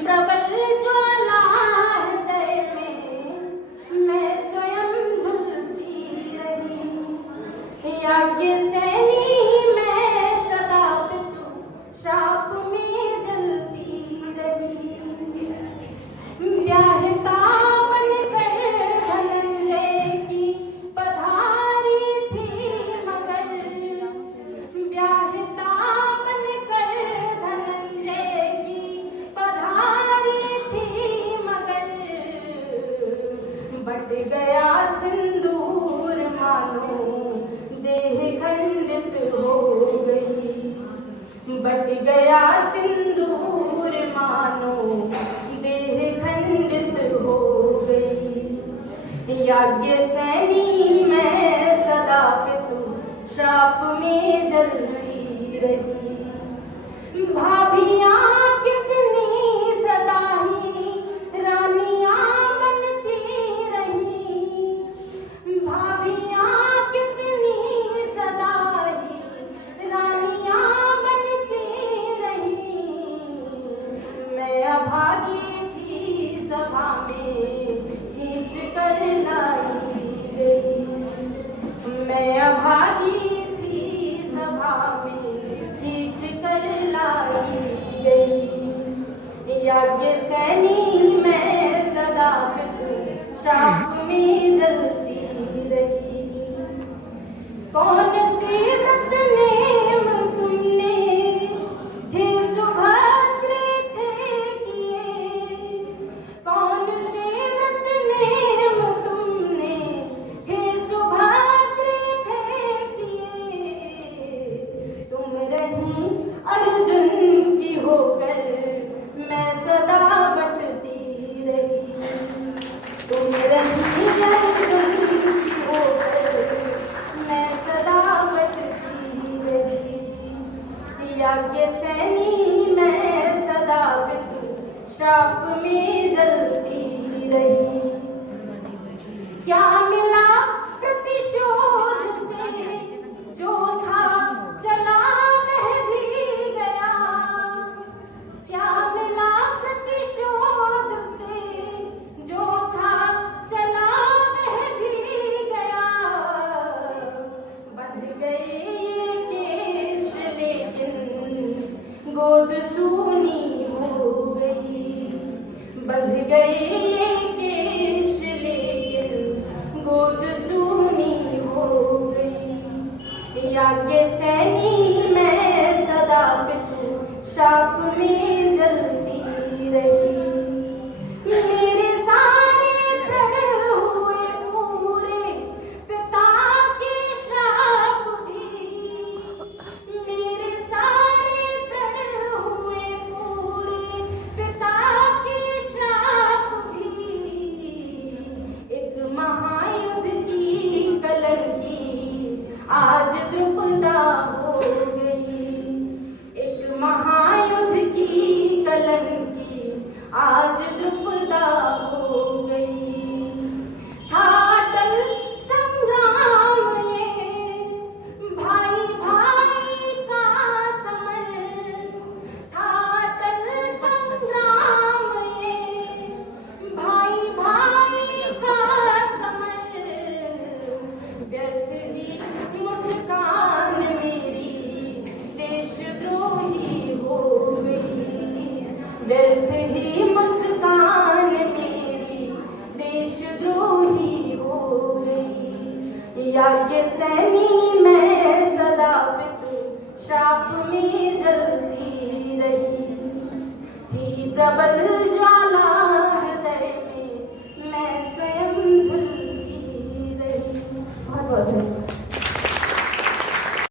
प्रबल ज्वाला हृदय में मैं स्वयं झुलसी रही। यज्ञ सैनी मैं सदा पितु श्राप में जलती रही। व्याहता बनकर धनंजय की पधारी थी मगर, व्याहता बनकर धनंजय की पधारी थी मगर, बट गया सिंदूर मानो देह खंडित हो गई। बट गया सिंदूर मानो देह खंडित हो गई। यज्ञ सैनी मैं सदा पितु श्राप में जलती रही। भाभियाँ कितनी सदा ही रानियाँ बनती रही। भाभियाँ कितनी सदा ही रानियाँ बनती रही। मैं अभागी थी सभा में खींच कर लाई गई। मैं अभागी थी सभा में खींच कर लाई गई। यज्ञ सैनी मैं सदा पितु श्राप में जलती रही। कौन से व्रत नेम तुमने हे सुभद्रे थे किए। कौन से व्रत नेम तुमने हे सुभद्रे थे किए। तुम रही अर्जुन की होकर मैं सदा बटती रही। तुम रही अर्जुन की होकर मैं सदा बटती रही। यज्ञ सैनी मैं सदा पितु श्राप में जलती रही। क्या मिला प्रतिशोध से जो था चला वह भी गया। क्या मिला प्रतिशोध से जो था चला वह भी गया। बंध गए ये केश लेकिन गोद सूनी हो गई। बंध गए ये केश लेकिन गोद सूनी हो गई। यज्ञ सैनी मैं सदा पितु श्राप में जलती रही। मेरे सारे प्रण हुए पूरे पिता के श्राप भी। मेरे सारे प्रण हुए पूरे पिता के श्राप भी। एक महायुद्ध की कलंकी आज द्रुपदा हो गई। एक महायुद्ध की कलंकी आज द्रुपदा हो गई। था अटल संग्राम ये भाई भाई का समर। था अटल संग्राम ये भाई भाई का समर। व्यर्थ ही मुस्कान मेरी देशद्रोही हो गई। व्यर्थ ही मुस्कान मेरी देशद्रोही हो गई। यज्ञ सैनी मैं सदा पितु श्राप में जलती रही। थी प्रबल ज्वाला